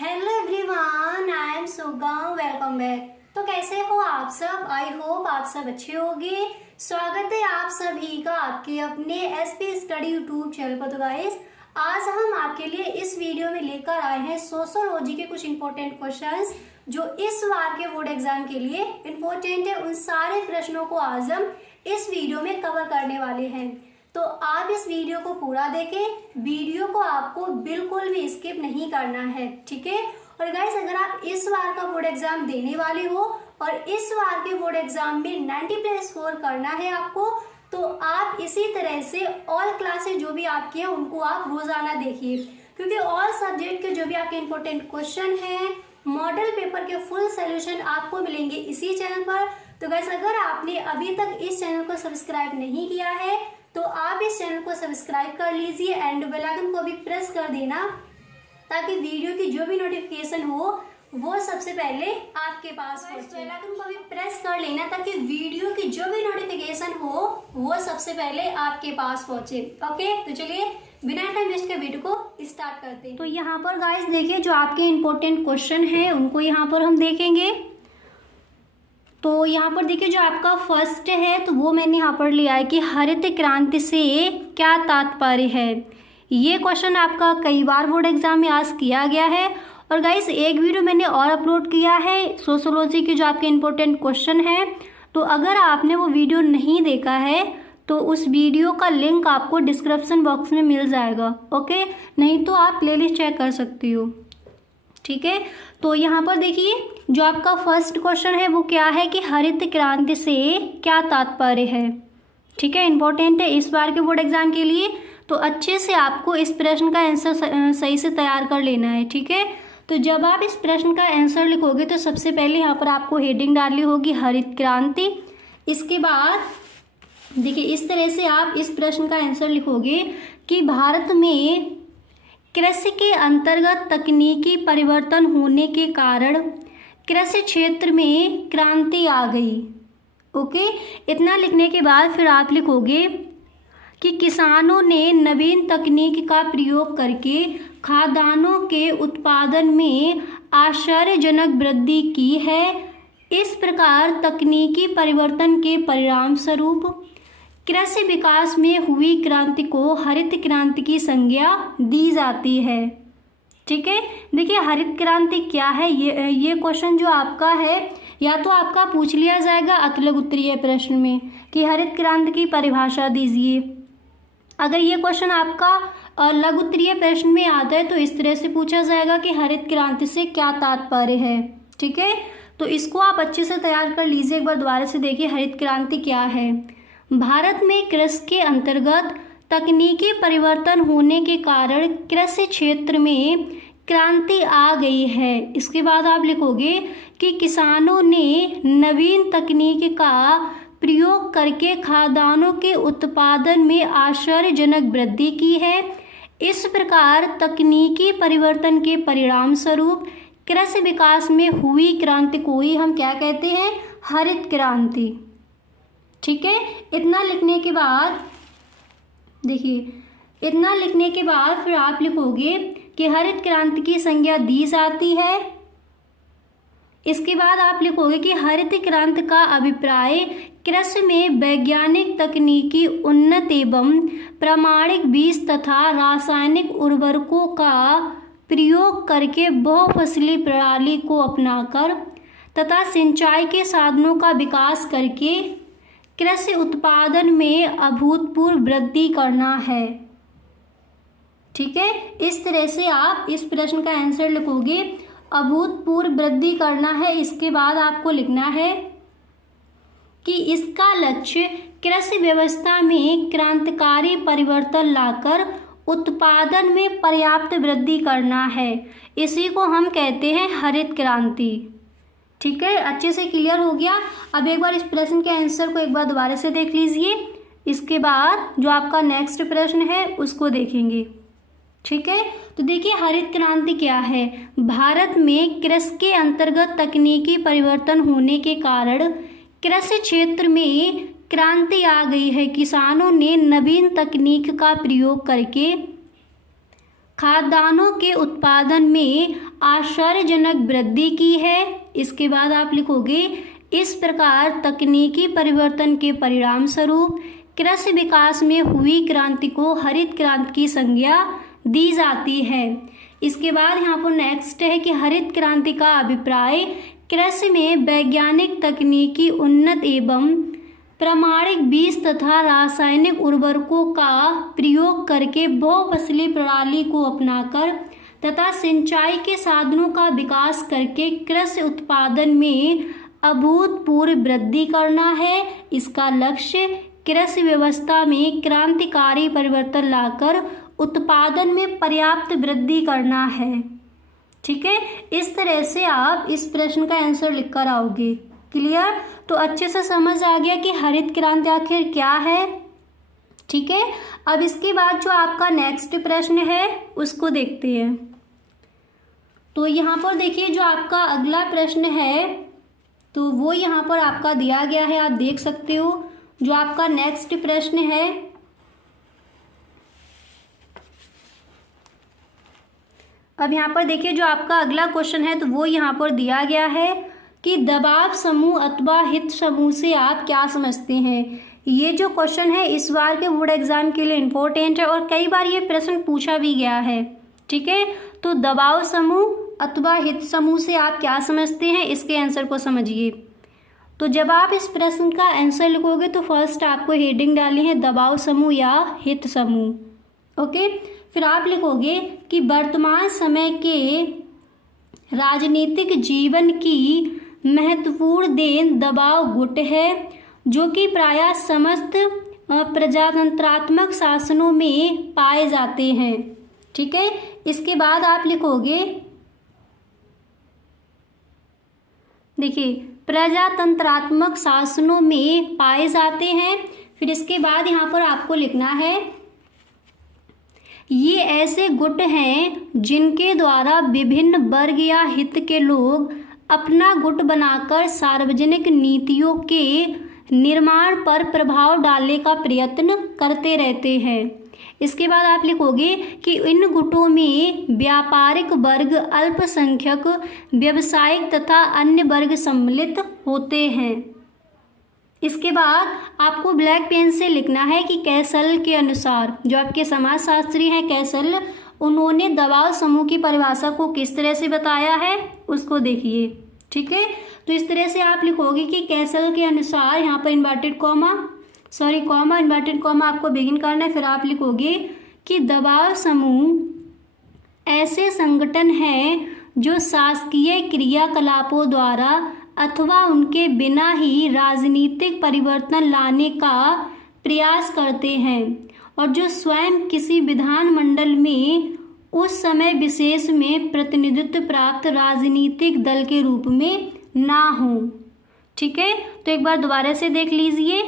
Hello everyone, I am सुगम। Welcome back. तो कैसे हो आप सब? आई होप आप सब अच्छे होंगे। स्वागत है आप सभी का आपके अपने एसपी स्टडी यूट्यूब चैनल पर। तो गाइस, आज हम आपके लिए इस वीडियो में लेकर आए हैं सोशियोलॉजी के कुछ इंपॉर्टेंट क्वेश्चंस जो इस बार के बोर्ड एग्जाम के लिए इंपॉर्टेंट है। उन सारे प्रश्नों को आज हम इस वीडियो में कवर करने वाले हैं, तो आप इस वीडियो को पूरा देखें। वीडियो को आपको बिल्कुल भी स्किप नहीं करना है, ठीक है। और गाइस, अगर आप इस बार का बोर्ड एग्जाम देने वाले हो और इस बार के बोर्ड एग्जाम में 90+ स्कोर करना है आपको, तो आप इसी तरह से ऑल क्लासेस जो भी आपकी हैं उनको आप रोजाना देखिए, क्योंकि ऑल सब्जेक्ट के जो भी आपके इंपॉर्टेंट क्वेश्चन हैं, मॉडल पेपर के फुल सोल्यूशन आपको मिलेंगे इसी चैनल पर। तो गाइस, अगर आपने अभी तक इस चैनल को सब्सक्राइब नहीं किया है तो आप इस चैनल को सब्सक्राइब कर लीजिए एंड बेल आइकन को भी प्रेस कर देना, ताकि वीडियो की जो भी नोटिफिकेशन हो वो सबसे पहले आपके पास पहुंचे। बेल आइकन को भी प्रेस कर लेना ताकि वीडियो की जो भी नोटिफिकेशन हो वो सबसे पहले आपके पास पहुंचे। ओके, तो चलिए बिना टाइम वेस्ट के वीडियो को स्टार्ट करते हैं। तो यहाँ पर गाइस देखिए, जो आपके इंपॉर्टेंट क्वेश्चन है उनको यहाँ पर हम देखेंगे। तो यहाँ पर देखिए, जो आपका फर्स्ट है तो वो मैंने यहाँ पर लिया है कि हरित क्रांति से क्या तात्पर्य है। ये क्वेश्चन आपका कई बार बोर्ड एग्जाम में आज किया गया है। और गाइस, एक वीडियो मैंने और अपलोड किया है सोशियोलॉजी के जो आपके इंपॉर्टेंट क्वेश्चन है, तो अगर आपने वो वीडियो नहीं देखा है तो उस वीडियो का लिंक आपको डिस्क्रिप्शन बॉक्स में मिल जाएगा। ओके, नहीं तो आप प्लेलिस्ट चेक कर सकती हो, ठीक है। तो यहाँ पर देखिए, जो आपका फर्स्ट क्वेश्चन है वो क्या है कि हरित क्रांति से क्या तात्पर्य है, ठीक है। इंपॉर्टेंट है इस बार के बोर्ड एग्जाम के लिए, तो अच्छे से आपको इस प्रश्न का आंसर सही से तैयार कर लेना है, ठीक है। तो जब आप इस प्रश्न का आंसर लिखोगे तो सबसे पहले यहाँ पर आपको हेडिंग डालनी होगी हरित क्रांति। इसके बाद देखिए, इस तरह से आप इस प्रश्न का आंसर लिखोगे कि भारत में कृषि के अंतर्गत तकनीकी परिवर्तन होने के कारण कृषि क्षेत्र में क्रांति आ गई। ओके, इतना लिखने के बाद फिर आप लिखोगे कि किसानों ने नवीन तकनीक का प्रयोग करके खाद्यान्नों के उत्पादन में आश्चर्यजनक वृद्धि की है। इस प्रकार तकनीकी परिवर्तन के परिणाम स्वरूप कृषि विकास में हुई क्रांति को हरित क्रांति की संज्ञा दी जाती है, ठीक है। देखिए, हरित क्रांति क्या है, ये क्वेश्चन जो आपका है या तो आपका पूछ लिया जाएगा अतिलघु उत्तरीय प्रश्न में कि हरित क्रांति की परिभाषा दीजिए। अगर ये क्वेश्चन आपका लघु उत्तरीय प्रश्न में आता है तो इस तरह से पूछा जाएगा कि हरित क्रांति से क्या तात्पर्य है, ठीक है। तो इसको आप अच्छे से तैयार कर लीजिए। एक बार दोबारा से देखिए, हरित क्रांति क्या है। भारत में कृषि के अंतर्गत तकनीकी परिवर्तन होने के कारण कृषि क्षेत्र में क्रांति आ गई है। इसके बाद आप लिखोगे कि किसानों ने नवीन तकनीक का प्रयोग करके खाद्यान्नों के उत्पादन में आश्चर्यजनक वृद्धि की है। इस प्रकार तकनीकी परिवर्तन के परिणाम स्वरूप कृषि विकास में हुई क्रांति को ही हम क्या कहते हैं, हरित क्रांति, ठीक है। इतना लिखने के बाद देखिए, इतना लिखने के बाद फिर आप लिखोगे कि हरित क्रांति की संज्ञा दी जाती है। इसके बाद आप लिखोगे कि हरित क्रांति का अभिप्राय कृषि में वैज्ञानिक तकनीकी उन्नत एवं प्रामाणिक बीज तथा रासायनिक उर्वरकों का प्रयोग करके बहुफसली प्रणाली को अपनाकर तथा सिंचाई के साधनों का विकास करके कृषि उत्पादन में अभूतपूर्व वृद्धि करना है, ठीक है। इस तरह से आप इस प्रश्न का आंसर लिखोगे, अभूतपूर्व वृद्धि करना है। इसके बाद आपको लिखना है कि इसका लक्ष्य कृषि व्यवस्था में क्रांतिकारी परिवर्तन लाकर उत्पादन में पर्याप्त वृद्धि करना है। इसी को हम कहते हैं हरित क्रांति, ठीक है। अच्छे से क्लियर हो गया। अब एक बार इस प्रश्न के आंसर को एक बार दोबारा से देख लीजिए। इसके बाद जो आपका नेक्स्ट प्रश्न है उसको देखेंगे, ठीक है। तो देखिए, हरित क्रांति क्या है। भारत में कृषि के अंतर्गत तकनीकी परिवर्तन होने के कारण कृषि क्षेत्र में क्रांति आ गई है। किसानों ने नवीन तकनीक का प्रयोग करके खाद्यान्नों के उत्पादन में आश्चर्यजनक वृद्धि की है। इसके बाद आप लिखोगे इस प्रकार तकनीकी परिवर्तन के परिणाम स्वरूप कृषि विकास में हुई क्रांति को हरित क्रांति की संज्ञा दी जाती है। इसके बाद यहाँ पर नेक्स्ट है कि हरित क्रांति का अभिप्राय कृषि में वैज्ञानिक तकनीकी उन्नत एवं प्रामाणिक बीज तथा रासायनिक उर्वरकों का प्रयोग करके बहुफसली प्रणाली को अपनाकर तथा सिंचाई के साधनों का विकास करके कृषि उत्पादन में अभूतपूर्व वृद्धि करना है। इसका लक्ष्य कृषि व्यवस्था में क्रांतिकारी परिवर्तन लाकर उत्पादन में पर्याप्त वृद्धि करना है। ठीक है, इस तरह से आप इस प्रश्न का आंसर लिख कर आओगे। क्लियर? तो अच्छे से समझ आ गया कि हरित क्रांति आखिर क्या है। ठीक है, अब इसके बाद जो आपका नेक्स्ट प्रश्न है उसको देखते हैं। तो यहाँ पर देखिए जो आपका अगला प्रश्न है तो वो यहाँ पर आपका दिया गया है, आप देख सकते हो। जो आपका नेक्स्ट प्रश्न है अब यहाँ पर देखिए जो आपका अगला क्वेश्चन है तो वो यहाँ पर दिया गया है कि दबाव समूह अथवा हित समूह से आप क्या समझते हैं। ये जो क्वेश्चन है इस बार के बोर्ड एग्जाम के लिए इम्पोर्टेंट है और कई बार ये प्रश्न पूछा भी गया है। ठीक है, तो दबाव समूह अथवा हित समूह से आप क्या समझते हैं, इसके आंसर को समझिए। तो जब आप इस प्रश्न का आंसर लिखोगे तो फर्स्ट आपको हेडिंग डालनी है दबाव समूह या हित समूह। ओके, फिर आप लिखोगे कि वर्तमान समय के राजनीतिक जीवन की महत्वपूर्ण देन दबाव गुट है जो कि प्रायः समस्त प्रजातंत्रात्मक शासनों में पाए जाते हैं। ठीक है, इसके बाद आप लिखोगे देखिए प्रजातंत्रात्मक शासनों में पाए जाते हैं। फिर इसके बाद यहाँ पर आपको लिखना है ये ऐसे गुट हैं जिनके द्वारा विभिन्न वर्ग या हित के लोग अपना गुट बनाकर सार्वजनिक नीतियों के निर्माण पर प्रभाव डालने का प्रयत्न करते रहते हैं। इसके बाद आप लिखोगे कि इन गुटों में व्यापारिक वर्ग, अल्पसंख्यक, व्यावसायिक तथा अन्य वर्ग सम्मिलित होते हैं। इसके बाद आपको ब्लैक पेन से लिखना है कि कैसल के अनुसार, जो आपके समाजशास्त्री हैं कैसल, उन्होंने दबाव समूह की परिभाषा को किस तरह से बताया है उसको देखिए। ठीक है, तो इस तरह से आप लिखोगे कि कैसल के अनुसार, यहाँ पर इन्वर्टेड कॉमा इन्वर्टेड कॉमा आपको बिगिन करना है। फिर आप लिखोगे कि दबाव समूह ऐसे संगठन हैं जो शासकीय क्रियाकलापों द्वारा अथवा उनके बिना ही राजनीतिक परिवर्तन लाने का प्रयास करते हैं और जो स्वयं किसी विधानमंडल में उस समय विशेष में प्रतिनिधित्व प्राप्त राजनीतिक दल के रूप में ना हो। ठीक है, तो एक बार दोबारा से देख लीजिए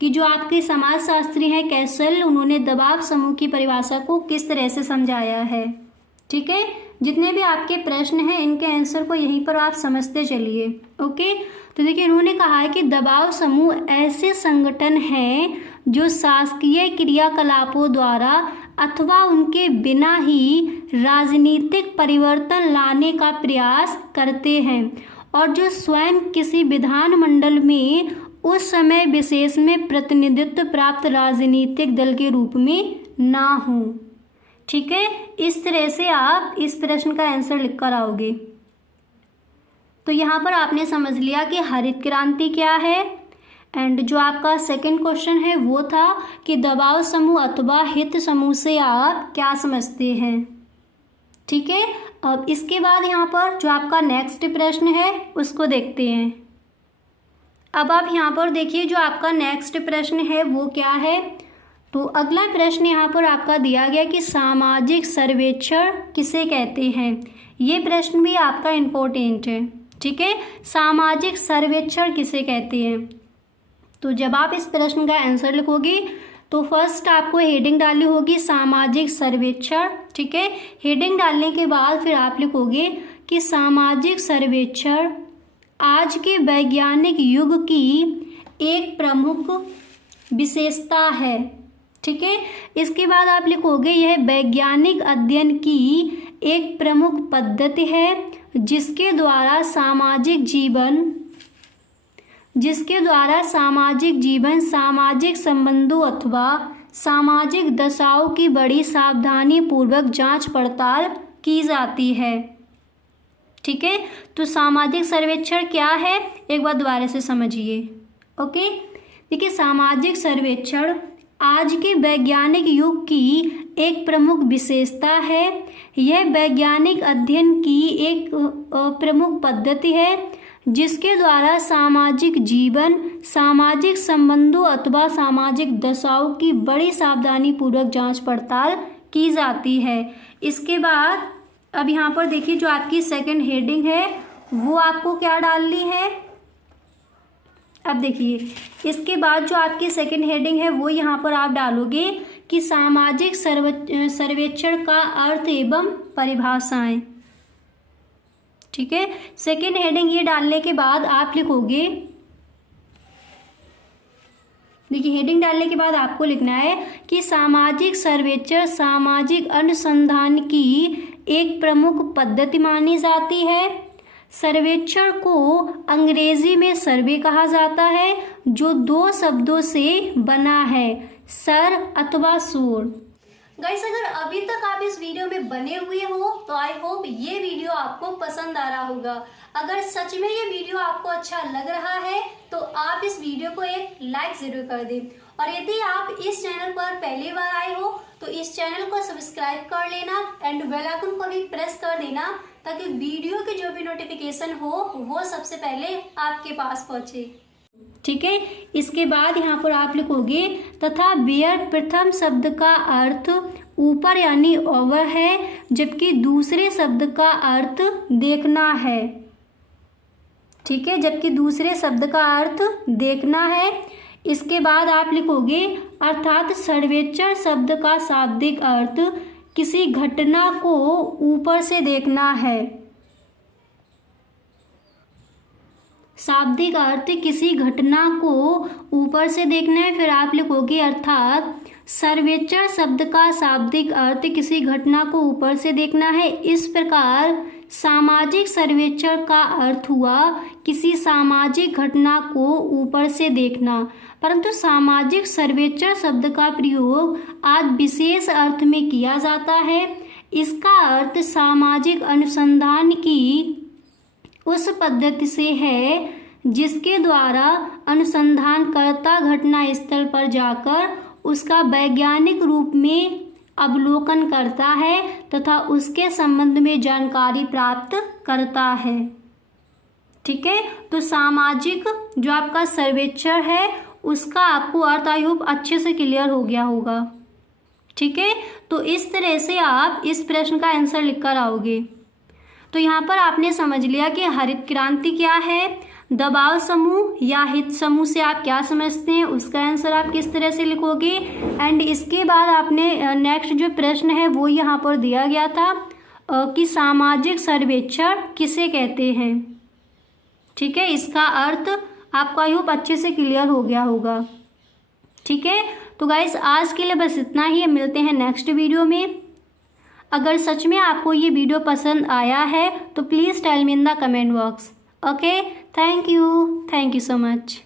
कि जो आपके समाजशास्त्री हैं कैसल, उन्होंने दबाव समूह की परिभाषा को किस तरह से समझाया है। ठीक है, जितने भी आपके प्रश्न हैं इनके आंसर को यहीं पर आप समझते चलिए। ओके, तो देखिए इन्होंने कहा है कि दबाव समूह ऐसे संगठन हैं जो शासकीय क्रियाकलापों द्वारा अथवा उनके बिना ही राजनीतिक परिवर्तन लाने का प्रयास करते हैं और जो स्वयं किसी विधानमंडल में उस समय विशेष में प्रतिनिधित्व प्राप्त राजनीतिक दल के रूप में ना हो। ठीक है, इस तरह से आप इस प्रश्न का आंसर लिख कर आओगे। तो यहाँ पर आपने समझ लिया कि हरित क्रांति क्या है। एंड जो आपका सेकंड क्वेश्चन है वो था कि दबाव समूह अथवा हित समूह से आप क्या समझते हैं। ठीक है, अब इसके बाद यहाँ पर जो आपका नेक्स्ट प्रश्न है उसको देखते हैं। अब आप यहाँ पर देखिए जो आपका नेक्स्ट प्रश्न है वो क्या है। तो अगला प्रश्न यहाँ पर आपका दिया गया कि सामाजिक सर्वेक्षण किसे कहते हैं। ये प्रश्न भी आपका इम्पोर्टेंट है। ठीक है, सामाजिक सर्वेक्षण किसे कहते हैं। तो जब आप इस प्रश्न का आंसर लिखोगे तो फर्स्ट आपको हेडिंग डालनी होगी सामाजिक सर्वेक्षण। ठीक है, हेडिंग डालने के बाद फिर आप लिखोगे कि सामाजिक सर्वेक्षण आज के वैज्ञानिक युग की एक प्रमुख विशेषता है। ठीक है। इसके बाद आप लिखोगे यह वैज्ञानिक अध्ययन की एक प्रमुख पद्धति है जिसके द्वारा सामाजिक जीवन सामाजिक संबंधों अथवा सामाजिक दशाओं की बड़ी सावधानी पूर्वक जांच पड़ताल की जाती है। ठीक है, तो सामाजिक सर्वेक्षण क्या है एक बार दोबारा से समझिए। ओके, देखिए सामाजिक सर्वेक्षण आज के वैज्ञानिक युग की एक प्रमुख विशेषता है। यह वैज्ञानिक अध्ययन की एक प्रमुख पद्धति है जिसके द्वारा सामाजिक जीवन सामाजिक संबंधों अथवा सामाजिक दशाओं की बड़ी सावधानी पूर्वक जांच पड़ताल की जाती है। इसके बाद अब यहाँ पर देखिए जो आपकी सेकंड हेडिंग है वो आपको क्या डालनी है। अब देखिए इसके बाद जो आपकी सेकंड हेडिंग है वो यहाँ पर आप डालोगे कि सामाजिक सर्वेक्षण का अर्थ एवं परिभाषाएं। ठीक है, सेकंड हेडिंग ये डालने के बाद आप लिखोगे, देखिए हेडिंग डालने के बाद आपको लिखना है कि सामाजिक सर्वेक्षण सामाजिक अनुसंधान की एक प्रमुख पद्धति मानी जाती है। सर्वेक्षण को अंग्रेजी में सर्वे कहा जाता है जो दो शब्दों से बना है, सर अथवा शोर। गाइस अगर अभी तक आप इस वीडियो में बने हुए हो तो आई होप ये वीडियो आपको पसंद आ रहा होगा। अगर सच में ये वीडियो आपको अच्छा लग रहा है तो आप इस वीडियो को एक लाइक जरूर कर दें, और यदि आप इस चैनल पर पहली बार आए हो तो इस चैनल को सब्सक्राइब कर लेना एंड बेल आइकन को भी प्रेस कर देना ताकि वीडियो की जो भी नोटिफिकेशन हो वो सबसे पहले आपके पास पहुंचे। ठीक है, इसके बाद यहाँ पर आप लिखोगे तथा बेयर प्रथम शब्द का अर्थ ऊपर यानी ओवर है जबकि दूसरे शब्द का अर्थ देखना है। ठीक है, जबकि दूसरे शब्द का अर्थ देखना है। इसके बाद आप लिखोगे अर्थात सर्वेक्षण शब्द का शाब्दिक अर्थ किसी घटना को ऊपर से देखना है। शाब्दिक अर्थ किसी घटना को ऊपर से देखना है। फिर आप लिखोगे अर्थात सर्वेक्षण शब्द का शाब्दिक अर्थ किसी घटना को ऊपर से देखना है। इस प्रकार सामाजिक सर्वेक्षण का अर्थ हुआ किसी सामाजिक घटना को ऊपर से देखना, परंतु सामाजिक सर्वेक्षण शब्द का प्रयोग आज विशेष अर्थ में किया जाता है। इसका अर्थ सामाजिक अनुसंधान की उस पद्धति से है जिसके द्वारा अनुसंधानकर्ता घटना स्थल पर जाकर उसका वैज्ञानिक रूप में अवलोकन करता है तथा उसके संबंध में जानकारी प्राप्त करता है। ठीक है, तो सामाजिक जो आपका सर्वेक्षण है उसका आपको अर्थ आई होप अच्छे से क्लियर हो गया होगा। ठीक है, तो इस तरह से आप इस प्रश्न का आंसर लिखकर आओगे। तो यहाँ पर आपने समझ लिया कि हरित क्रांति क्या है, दबाव समूह या हित समूह से आप क्या समझते हैं, उसका आंसर आप किस तरह से लिखोगे। एंड इसके बाद आपने नेक्स्ट जो प्रश्न है वो यहाँ पर दिया गया था कि सामाजिक सर्वेक्षण किसे कहते हैं। ठीक है, इसका अर्थ आपको आई होप अच्छे से क्लियर हो गया होगा। ठीक है, तो गाइस आज के लिए बस इतना ही, मिलते हैं नेक्स्ट वीडियो में। अगर सच में आपको ये वीडियो पसंद आया है तो please tell me in the comment box. Okay, thank you so much.